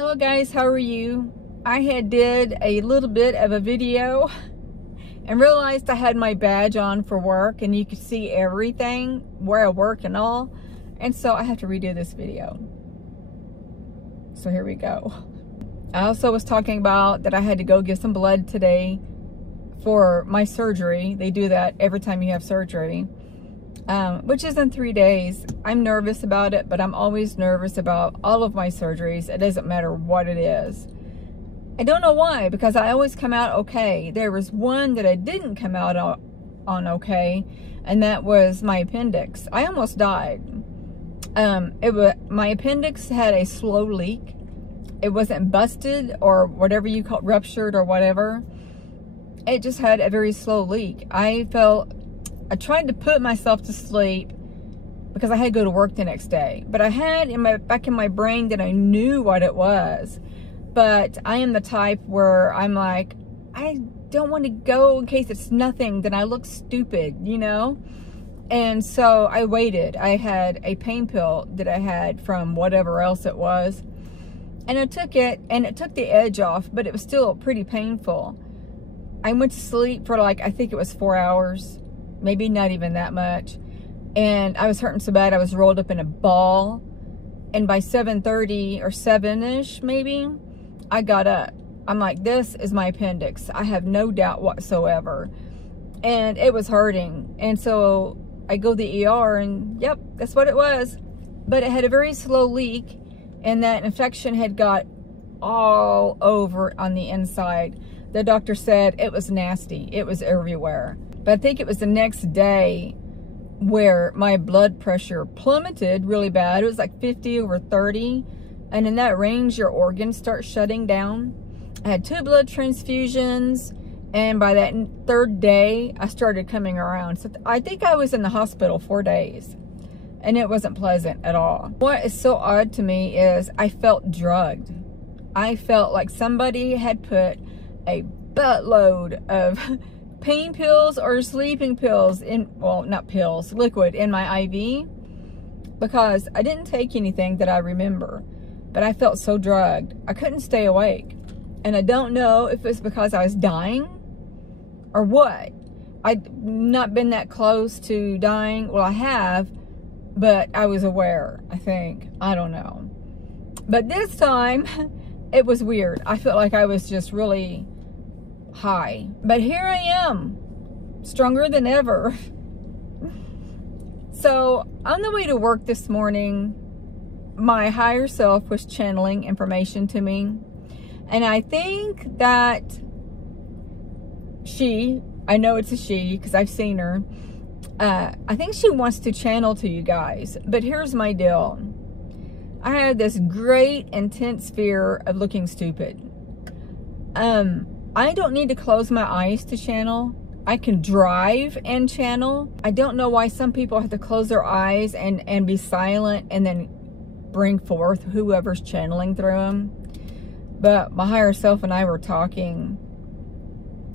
Hello guys, how are you? I did a little bit of a video and realized I had my badge on for work and you could see everything, where I work and all. And so I have to redo this video. So here we go. I also was talking about that I had to go give some blood today for my surgery. They do that every time you have surgery. Which is in 3 days. I'm nervous about it, but I'm always nervous about all of my surgeries. It doesn't matter what it is. I don't know why, because I always come out okay. There was one that I didn't come out on okay, and that was my appendix. I almost died. My appendix had a slow leak. It wasn't busted or whatever you call it, ruptured or whatever. It just had a very slow leak. I tried to put myself to sleep because I had to go to work the next day. But I had back in my brain that I knew what it was. But I am the type where I'm like, I don't want to go in case it's nothing, then I look stupid, you know? And so I waited. I had a pain pill that I had from whatever else it was. And I took it, and it took the edge off, but it was still pretty painful. I went to sleep for like, I think it was 4 hours. Maybe not even that much. And I was hurting so bad I was rolled up in a ball. And by 7:30 or 7-ish maybe, I got up. I'm like, this is my appendix. I have no doubt whatsoever. And it was hurting. And so I go to the ER and yep, that's what it was. But it had a very slow leak, and that infection had got all over on the inside. The doctor said it was nasty. It was everywhere. But I think it was the next day where my blood pressure plummeted really bad. It was like 50/30. And in that range, your organs start shutting down. I had 2 blood transfusions. And by that 3rd day, I started coming around. So I think I was in the hospital 4 days. And it wasn't pleasant at all. What is so odd to me is I felt drugged. I felt like somebody had put a buttload of pain pills or sleeping pills well, not pills, liquid in my IV, because I didn't take anything that I remember, but I felt so drugged. I couldn't stay awake. And I don't know if it's because I was dying or what. I'd not been that close to dying. Well, I have, but I was aware, I think. I don't know. But this time, it was weird. I felt like I was just really high. But here I am, stronger than ever. So on the way to work this morning, my higher self was channeling information to me. And I think that I know it's a she because I've seen her. I think she wants to channel to you guys. But here's my deal. I had this great intense fear of looking stupid. I don't need to close my eyes to channel. I can drive and channel. I don't know why some people have to close their eyes and be silent and then bring forth whoever's channeling through them. But my higher self and I were talking.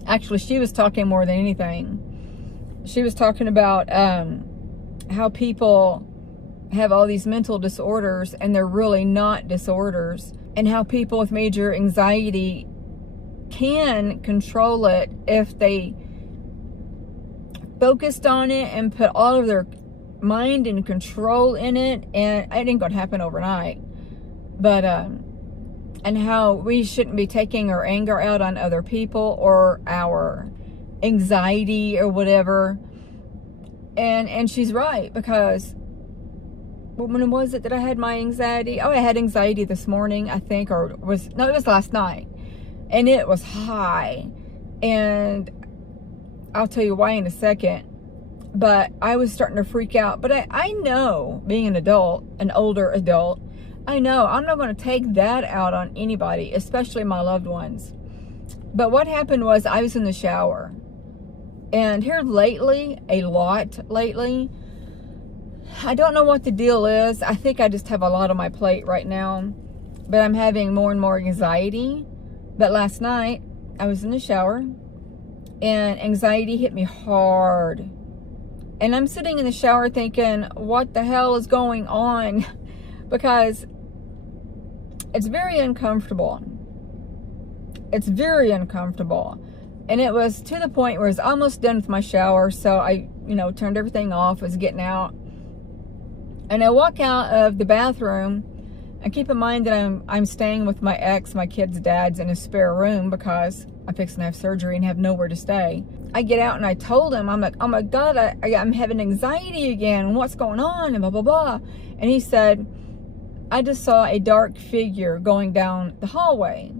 Actually, she was talking more than anything. She was talking about how people have all these mental disorders and they're really not disorders. And how people with major anxiety can control it if they focused on it and put all of their mind and control in it. And it ain't gonna happen overnight. But and how we shouldn't be taking our anger out on other people or our anxiety or whatever. And she's right, because when was it that I had my anxiety? Oh, I had anxiety this morning, I think, or it was last night. And it was high. And I'll tell you why in a second. But I was starting to freak out. But I know, being an adult, an older adult, I know I'm not going to take that out on anybody, especially my loved ones. But what happened was I was in the shower. And here lately, a lot lately, I don't know what the deal is. I think I just have a lot on my plate right now. But I'm having more and more anxiety. But last night, I was in the shower, and anxiety hit me hard. And I'm sitting in the shower thinking, what the hell is going on? Because it's very uncomfortable. It's very uncomfortable. And it was to the point where I was almost done with my shower. So I, turned everything off, was getting out. And I walk out of the bathroom, and keep in mind that I'm staying with my ex, my kid's dad's, in a spare room because I'm fixing to have surgery and have nowhere to stay. I get out and I told him, I'm like, oh my God, I'm having anxiety again. What's going on? And blah, blah, blah. And he said, I just saw a dark figure going down the hallway,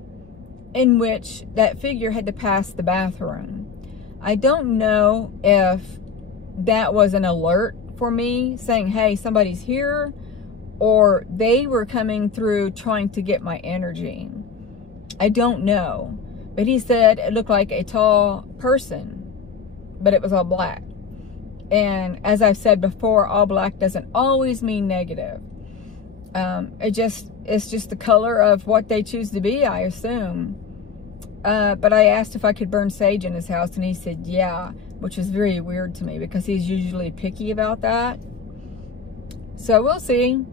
in which that figure had to pass the bathroom. I don't know if that was an alert for me saying, hey, somebody's here, or they were coming through trying to get my energy. I don't know. But he said it looked like a tall person, but it was all black. And as I've said before, all black doesn't always mean negative. It's just the color of what they choose to be, I assume. But I asked if I could burn sage in his house, and he said yeah, which was very weird to me because he's usually picky about that. So we'll see.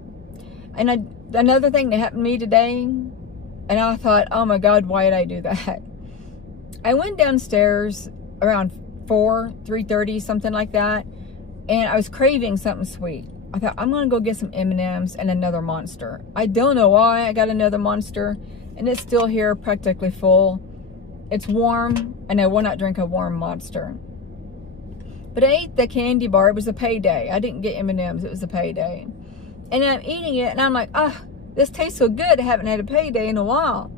And another thing that happened to me today, and I thought, oh my God, why did I do that? I went downstairs around 3:30, something like that, and I was craving something sweet. I thought, I'm gonna go get some M&Ms and another Monster. I don't know why I got another Monster, and it's still here, practically full. It's warm, and I will not drink a warm Monster. But I ate the candy bar. It was a payday. I didn't get M&Ms. It was a payday. And I'm eating it, and I'm like, this tastes so good. I haven't had a payday in a while.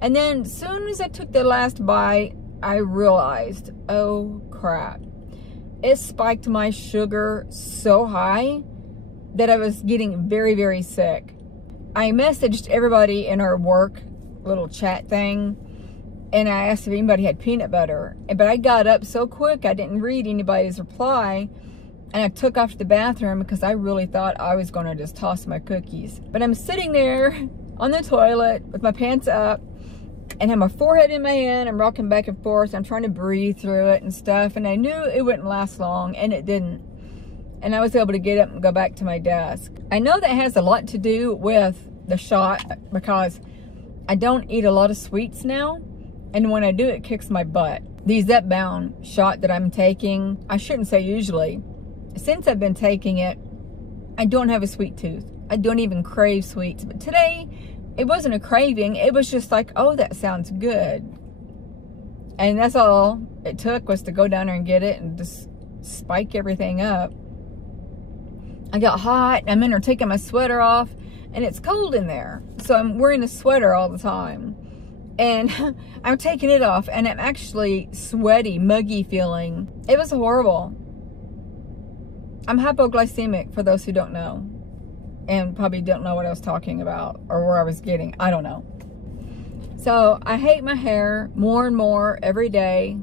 And then as soon as I took the last bite, I realized, oh crap. It spiked my sugar so high that I was getting very, very sick. I messaged everybody in our work little chat thing, and I asked if anybody had peanut butter. But I got up so quick, I didn't read anybody's reply. And I took off to the bathroom because I really thought I was going to just toss my cookies. But I'm sitting there on the toilet with my pants up and have my forehead in my hand. I'm rocking back and forth. I'm trying to breathe through it and stuff. And I knew it wouldn't last long, and it didn't. And I was able to get up and go back to my desk. I know that has a lot to do with the shot because I don't eat a lot of sweets now. And when I do, it kicks my butt. The Zepbound shot that I'm taking, I shouldn't say usually. Since I've been taking it, I don't have a sweet tooth. I don't even crave sweets. But today, it wasn't a craving. It was just like, oh, that sounds good. And that's all it took, was to go down there and get it and just spike everything up. I got hot. I'm in there taking my sweater off, and it's cold in there. So I'm wearing a sweater all the time. And I'm taking it off, and I'm actually sweaty, muggy feeling. It was horrible. I'm hypoglycemic, for those who don't know, and probably don't know what I was talking about or where I was getting. I don't know. So I hate my hair more and more every day.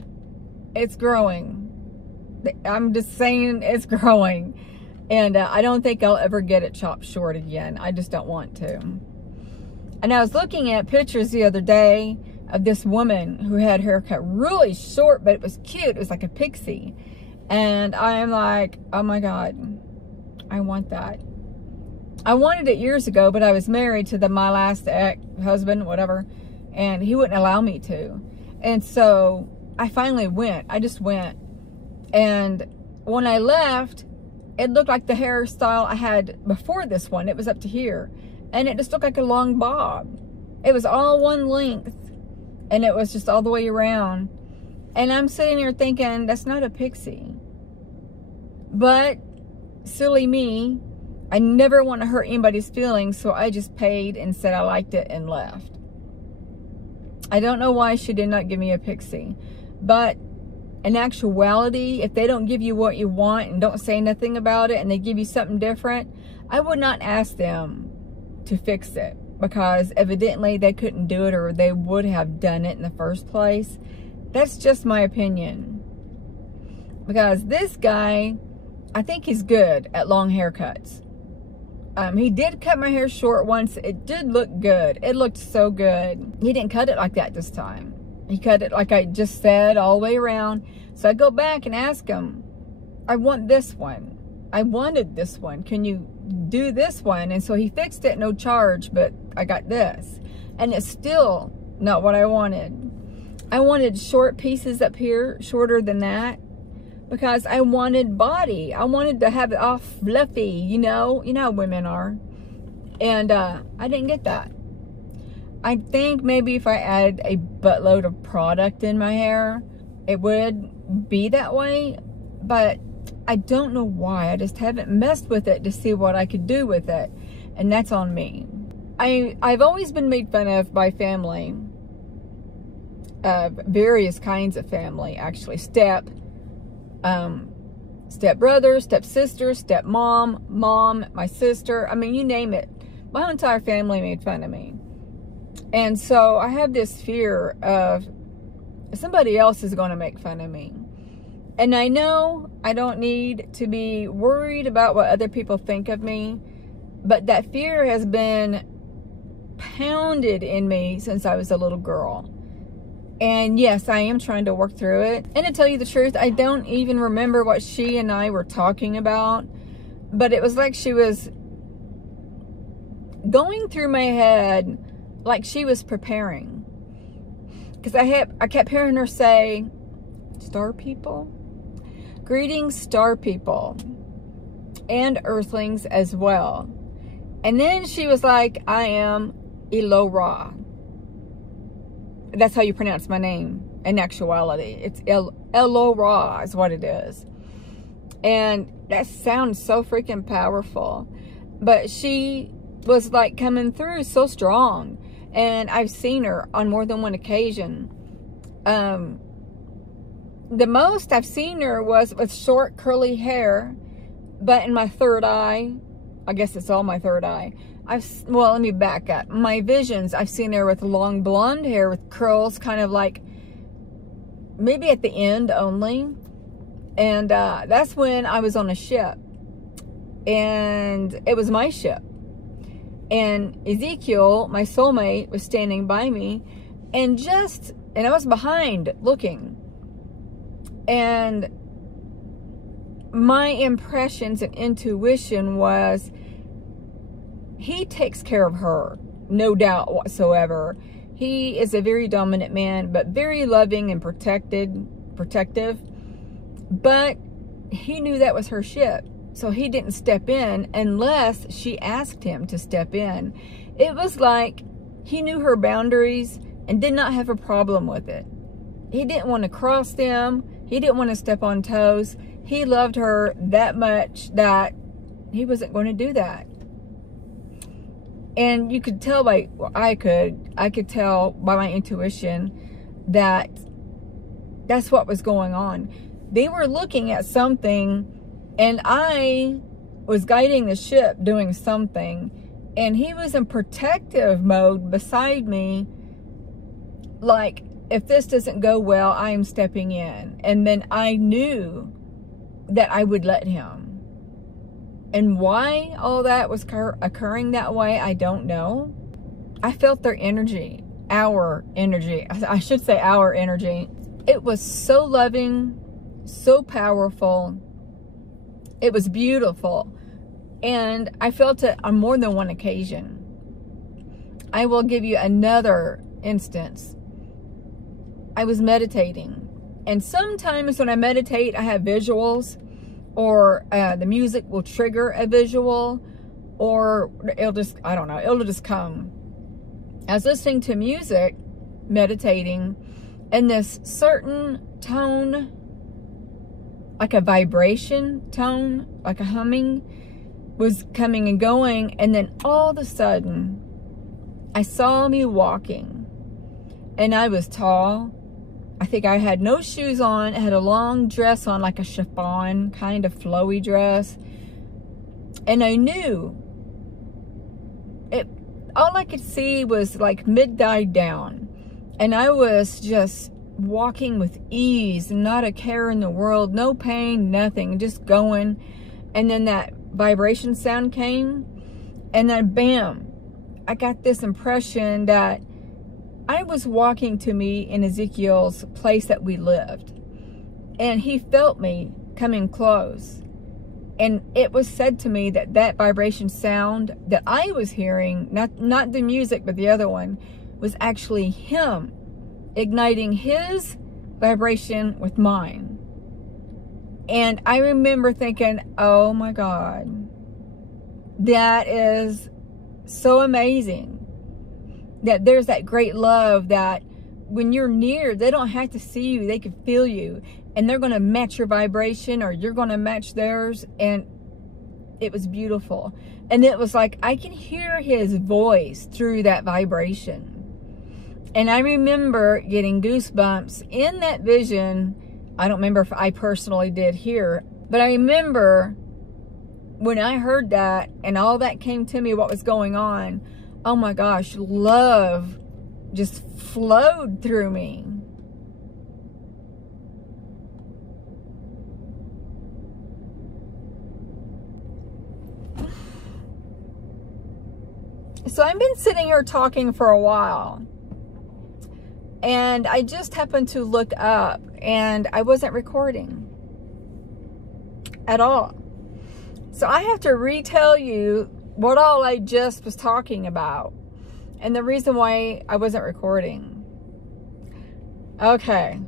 It's growing. I'm just saying, it's growing. And I don't think I'll ever get it chopped short again. I just don't want to. And I was looking at pictures the other day of this woman who had her hair cut really short, but it was cute. It was like a pixie. And I'm like, oh my God, I want that. I wanted it years ago, but I was married to my last ex-husband, whatever, and he wouldn't allow me to. And so I finally went. I just went. And when I left, it looked like the hairstyle I had before this one. It was up to here. And it just looked like a long bob. It was all one length. And it was just all the way around. And I'm sitting here thinking, that's not a pixie. But, silly me, I never want to hurt anybody's feelings, so I just paid and said I liked it and left. I don't know why she did not give me a pixie. But, in actuality, if they don't give you what you want and don't say nothing about it and they give you something different, I would not ask them to fix it. Because evidently they couldn't do it, or they would have done it in the first place. That's just my opinion. Because this guy, I think he's good at long haircuts. He did cut my hair short once. It did look good. It looked so good. He didn't cut it like that this time. He cut it like I just said, all the way around. So I go back and ask him, I want this one. I wanted this one. Can you do this one. And so he fixed it, no charge, but I got this. And it's still not what I wanted. I wanted short pieces up here, shorter than that, because I wanted body. I wanted to have it all fluffy, you know how women are. And I didn't get that. I think maybe if I added a buttload of product in my hair, it would be that way. But I don't know why. I just haven't messed with it to see what I could do with it. And that's on me. I've always been made fun of by family. Various kinds of family, actually. Step brother, step sister, step mom, my sister. I mean, you name it. My whole entire family made fun of me. And so I have this fear of somebody else is going to make fun of me. And I know I don't need to be worried about what other people think of me, but that fear has been pounded in me since I was a little girl. And yes, I am trying to work through it. And to tell you the truth, I don't even remember what she and I were talking about, but it was like she was going through my head like she was preparing. Because I kept hearing her say, star people? Greetings, star people. And earthlings as well. And then she was like, I am Elora. That's how you pronounce my name in actuality. It's Elora is what it is. And that sounds so freaking powerful. But she was like coming through so strong. And I've seen her on more than one occasion. The most I've seen her was with short curly hair, but in my third eye, I guess it's all my third eye. Well, let me back up. My visions, I've seen her with long blonde hair with curls, kind of like maybe at the end only. And that's when I was on a ship, and it was my ship. And Ezekiel, my soulmate, was standing by me, and I was behind looking. And my impressions and intuition was, he takes care of her, no doubt whatsoever. He is a very dominant man, but very loving and protective. But he knew that was her ship, so he didn't step in unless she asked him to step in. It was like he knew her boundaries and did not have a problem with it. He didn't want to cross them. He didn't want to step on toes. He loved her that much that he wasn't going to do that. And you could tell by, I could tell by my intuition that that's what was going on. They were looking at something, and I was guiding the ship doing something, and he was in protective mode beside me, like, if this doesn't go well, I am stepping in. And then I knew that I would let him. And why all that was occurring that way, I don't know. I felt their energy, our energy. I should say our energy. It was so loving, so powerful. It was beautiful. And I felt it on more than one occasion. I will give you another instance. I was meditating, and sometimes when I meditate, I have visuals, or the music will trigger a visual, or it'll just, I don't know, it'll just come. I was listening to music, meditating, and this certain tone, like a vibration tone, like a humming, was coming and going, and then all of a sudden, I saw me walking, and I was tall. I think I had no shoes on. I had a long dress on, like a chiffon kind of flowy dress. And I knew it. All I could see was like mid-dive down. And I was just walking with ease, not a care in the world, no pain, nothing, just going. And then that vibration sound came, and then bam, I got this impression that I was walking to me in Ezekiel's place that we lived, and he felt me coming close. And it was said to me that that vibration sound that I was hearing, not the music, but the other one, was actually him igniting his vibration with mine. And I remember thinking, oh my God, that is so amazing. That there's that great love that when you're near, they don't have to see you, they can feel you. And they're going to match your vibration, or you're going to match theirs. And it was beautiful. And it was like, I can hear his voice through that vibration. And I remember getting goosebumps in that vision. I don't remember if I personally did here, but I remember when I heard that and all that came to me, what was going on. Oh my gosh, love just flowed through me. So I've been sitting here talking for a while, and I just happened to look up, and I wasn't recording at all. So I have to retell you what all I just was talking about and the reason why I wasn't recording. Okay,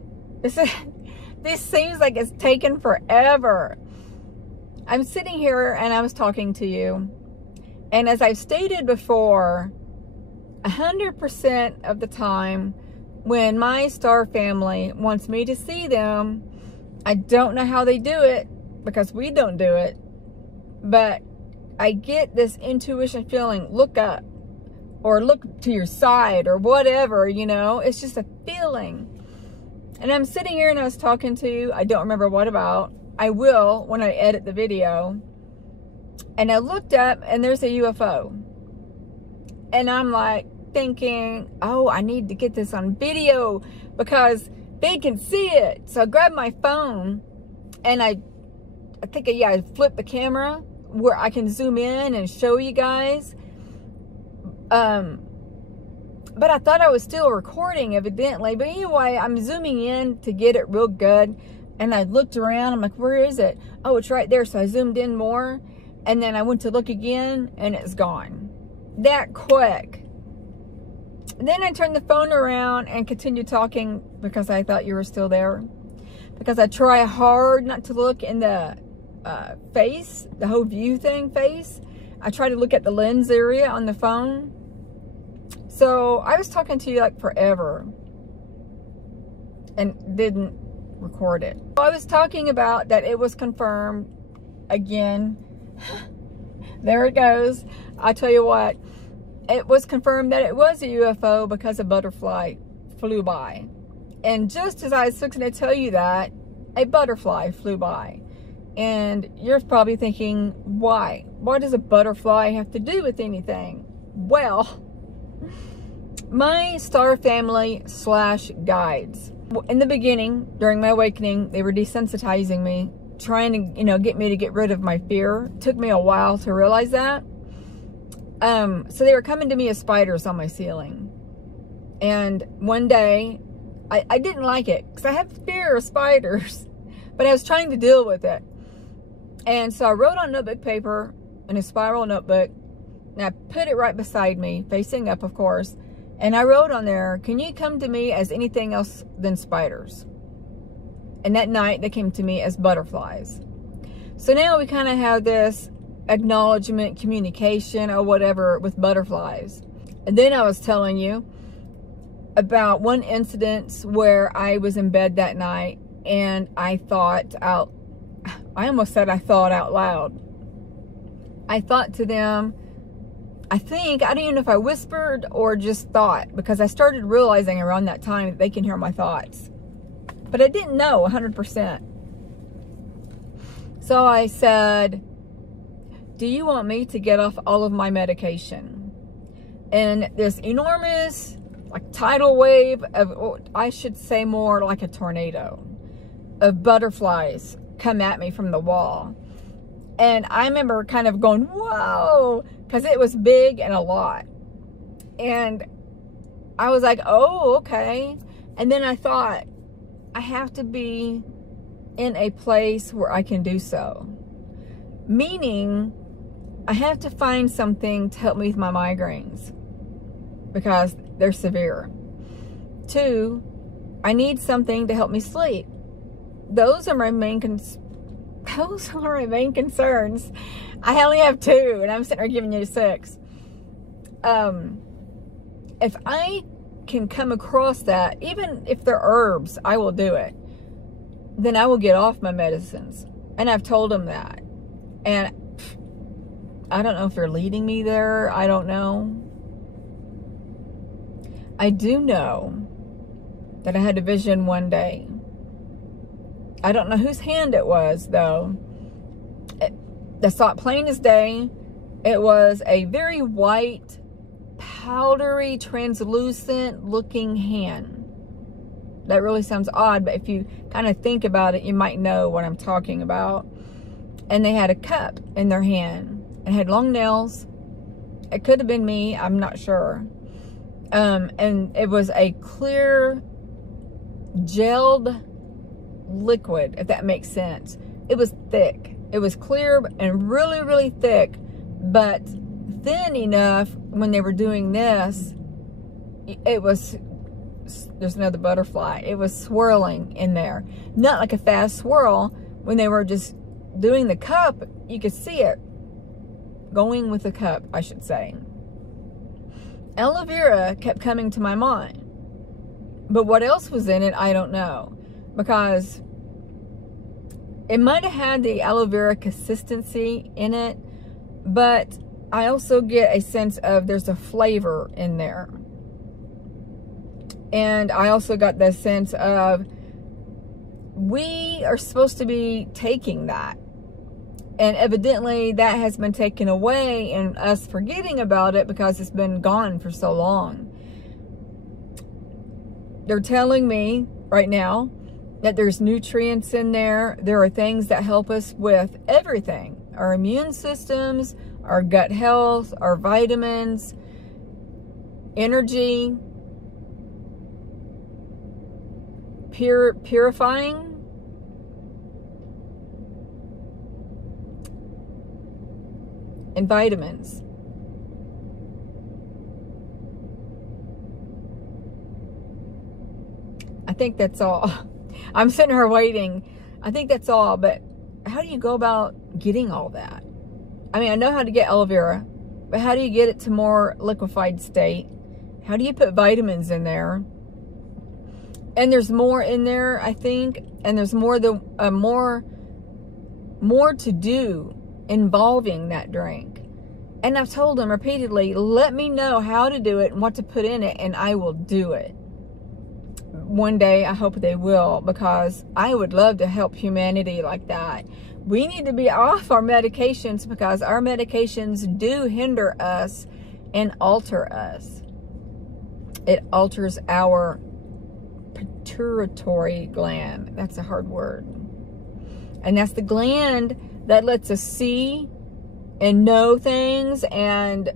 this seems like it's taken forever. I'm sitting here and I was talking to you, and as I've stated before, 100% of the time when my star family wants me to see them, I don't know how they do it because we don't do it, but I get this intuition feeling, look up or look to your side or whatever, you know, it's just a feeling. And I'm sitting here and I was talking to you, I don't remember what about. I will when I edit the video. And I looked up and there's a UFO. And I'm like thinking, oh, I need to get this on video because they can see it. So I grabbed my phone and I think, yeah, I flipped the camera where I can zoom in and show you guys. But I thought I was still recording evidently. But anyway, I'm zooming in to get it real good. And I looked around, I'm like, where is it? Oh, it's right there. So I zoomed in more. And then I went to look again and it's gone. That quick. Then I turned the phone around and continued talking because I thought you were still there. Because I try hard not to look in the face, the whole view thing face. I try to look at the lens area on the phone. So I was talking to you like forever and didn't record it. I was talking about that it was confirmed again. There it goes. I tell you what, it was confirmed that it was a UFO because a butterfly flew by. And just as I was fixing to tell you that, a butterfly flew by. And you're probably thinking, why? What does a butterfly have to do with anything? Well, my star family / guides. In the beginning, during my awakening, they were desensitizing me, trying to, you know, get me to get rid of my fear. It took me a while to realize that. So they were coming to me as spiders on my ceiling. And one day, I didn't like it because I have fear of spiders, but I was trying to deal with it. And so I wrote on notebook paper in a spiral notebook, and I put it right beside me, facing up, of course. And I wrote on there, can you come to me as anything else than spiders? And that night, they came to me as butterflies. So now we kind of have this acknowledgement, communication, or whatever with butterflies. And then I was telling you about one incident where I was in bed that night, and I thought out, I almost said I thought out loud. I thought to them, I don't even know if I whispered or just thought, because I started realizing around that time that they can hear my thoughts. But I didn't know 100%. So I said, do you want me to get off all of my medication? And this enormous, like, tidal wave of, or I should say more like a tornado, of butterflies come at me from the wall. And I remember kind of going, whoa, because it was big and a lot. And I was like, oh, okay. And then I thought, I have to be in a place where I can do so. Meaning, I have to find something to help me with my migraines because they're severe. 2, I need something to help me sleep. Those are my main concerns. I only have 2, and I'm sitting here giving you 6. If I can come across that, even if they're herbs, I will do it. Then I will get off my medicines. And I've told them that. And I don't know if they're leading me there. I don't know. I do know that I had a vision one day. I don't know whose hand it was, though. I saw it plain as day. It was a very white, powdery, translucent looking hand. That really sounds odd, but if you kind of think about it, you might know what I'm talking about. And they had a cup in their hand. It had long nails. It could have been me. I'm not sure. And it was a clear, gelled liquid, if that makes sense. It was thick. It was clear and really, really thick, but thin enough when they were doing this, it was, there's another butterfly, it was swirling in there. Not like a fast swirl. When they were just doing the cup, you could see it going with the cup, I should say. Aloe vera kept coming to my mind. But what else was in it, I don't know. Because it might have had the aloe vera consistency in it, but I also get a sense of there's a flavor in there. And I also got the sense of we are supposed to be taking that. And evidently that has been taken away and us forgetting about it because it's been gone for so long. They're telling me right now that there's nutrients in there. There are things that help us with everything. Our immune systems, our gut health, our vitamins, energy, purifying. And vitamins. I think that's all. I'm sitting here waiting. I think that's all, but how do you go about getting all that? I mean, I know how to get aloe vera, but how do you get it to more liquefied state? How do you put vitamins in there? And there's more in there, I think, and there's more to do involving that drink. And I've told them repeatedly, let me know how to do it and what to put in it, and I will do it. One day, I hope they will, because I would love to help humanity like that. We need to be off our medications because our medications do hinder us and alter us. It alters our pituitary gland. That's a hard word. And that's the gland that lets us see and know things and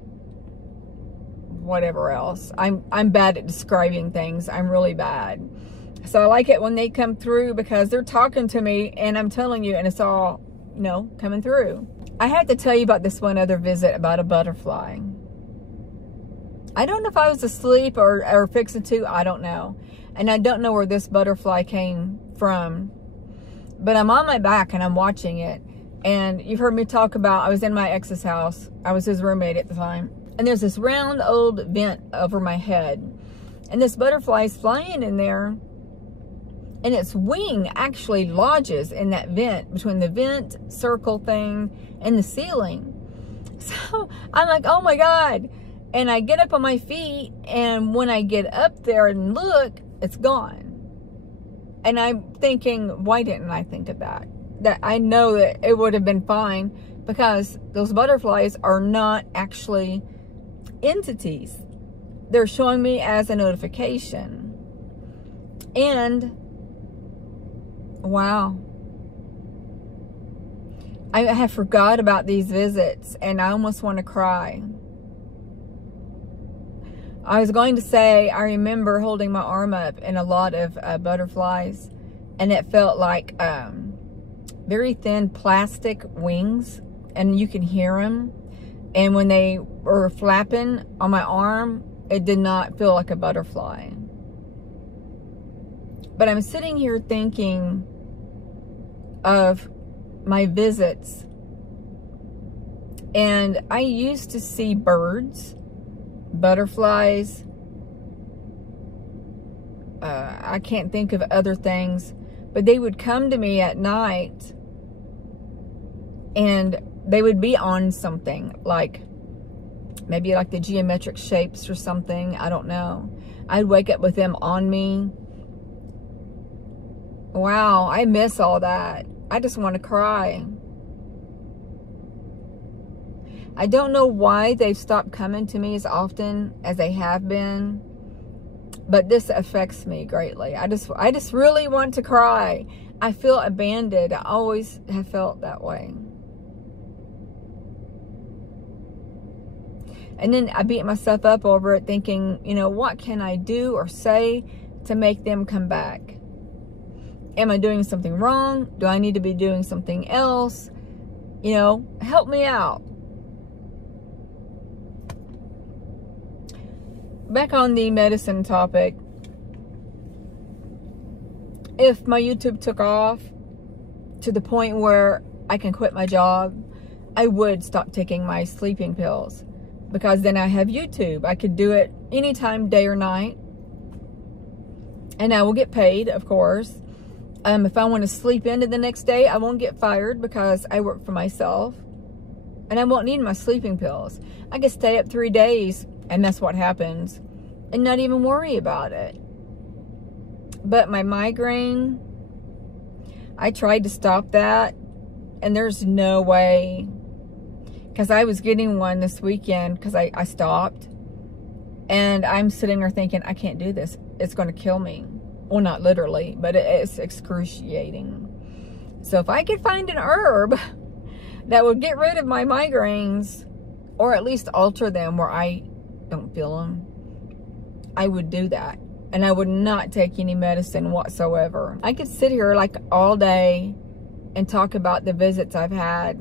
whatever else. I'm bad at describing things. I'm really bad. So I like it when they come through because they're talking to me and I'm telling you, and it's all, you know, coming through. I had to tell you about this one other visit about a butterfly. I don't know if I was asleep or fixing to, I don't know. And I don't know where this butterfly came from. But I'm on my back and I'm watching it. And you've heard me talk about, I was in my ex's house. I was his roommate at the time. And there's this round old vent over my head. And this butterfly is flying in there. And its wing actually lodges in that vent, between the vent circle thing and the ceiling. So I'm like, oh my God. And I get up on my feet. And when I get up there and look, it's gone. And I'm thinking, why didn't I think of that? That I know that it would have been fine, because those butterflies are not actually entities. They're showing me as a notification. And wow, I have forgot about these visits and I almost want to cry. I was going to say, I remember holding my arm up in a lot of butterflies, and it felt like very thin plastic wings, and you can hear them. And when they were flapping on my arm, it did not feel like a butterfly. But I'm sitting here thinking of my visits. And I used to see birds, butterflies. I can't think of other things. But they would come to me at night. And they would be on something, like maybe like the geometric shapes or something. I don't know. I'd wake up with them on me. Wow, I miss all that. I just want to cry. I don't know why they've stopped coming to me as often as they have been, but this affects me greatly. I just really want to cry. I feel abandoned. I always have felt that way. And then I beat myself up over it, thinking, you know, what can I do or say to make them come back? Am I doing something wrong? Do I need to be doing something else? You know, help me out. Back on the medicine topic, if my YouTube took off to the point where I can quit my job, I would stop taking my sleeping pills. Because then I have YouTube. I could do it anytime, day or night. And I will get paid, of course. If I want to sleep into the next day, I won't get fired because I work for myself. And I won't need my sleeping pills. I could stay up 3 days, and that's what happens, and not even worry about it. But my migraine, I tried to stop that, and there's no way. Because I was getting one this weekend because I stopped. And I'm sitting there thinking, I can't do this. It's going to kill me. Well, not literally, but it's excruciating. So if I could find an herb that would get rid of my migraines, or at least alter them where I don't feel them, I would do that. And I would not take any medicine whatsoever. I could sit here like all day and talk about the visits I've had.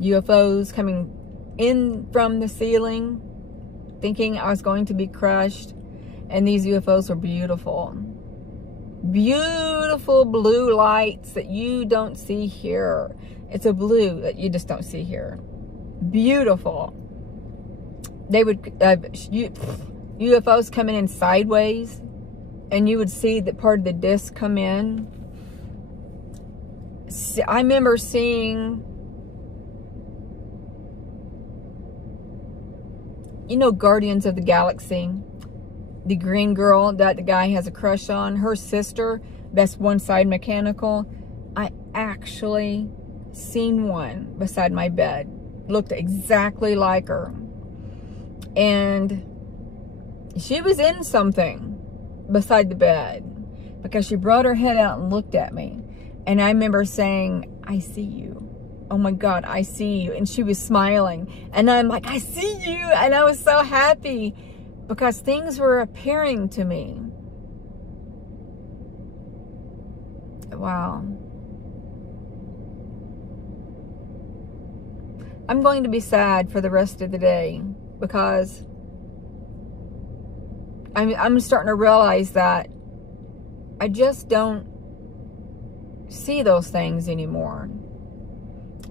UFOs coming in from the ceiling, thinking I was going to be crushed. And these UFOs were beautiful. Beautiful blue lights that you don't see here. It's a blue that you just don't see here. Beautiful. They would, UFOs coming in sideways, and you would see that part of the disc come in. I remember seeing, you know, Guardians of the Galaxy, the green girl that the guy has a crush on, her sister, that's one side mechanical. I actually seen one beside my bed, looked exactly like her, and she was in something beside the bed because she brought her head out and looked at me. And I remember saying, I see you. Oh my God, I see you. And she was smiling. And I'm like, I see you. And I was so happy because things were appearing to me. Wow. I'm going to be sad for the rest of the day because I'm starting to realize that I just don't see those things anymore.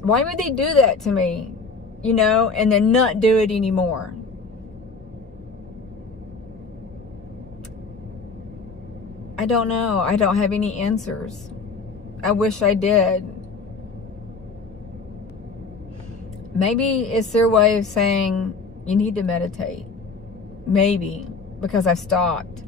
Why would they do that to me, you know, and then not do it anymore? I don't know. I don't have any answers. I wish I did. Maybe it's their way of saying, you need to meditate. Maybe, because I've stopped.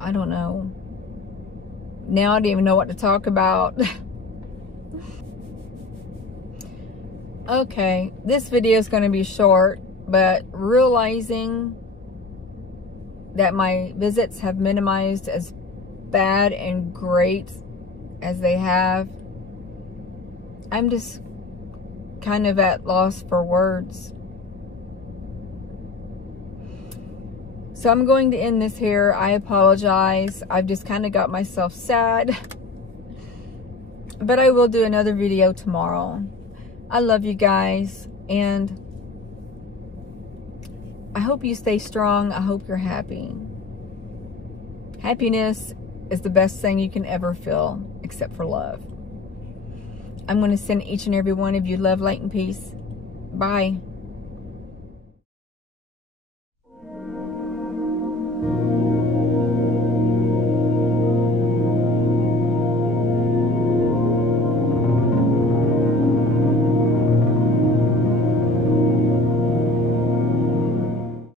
I don't know. Now I don't even know what to talk about. Okay, this video is going to be short, but realizing that my visits have minimized as bad and great as they have, I'm just kind of at loss for words. So I'm going to end this here. I apologize. I've just kind of got myself sad. But I will do another video tomorrow. I love you guys. And I hope you stay strong. I hope you're happy. Happiness is the best thing you can ever feel, except for love. I'm going to send each and every one of you love, light, and peace. Bye.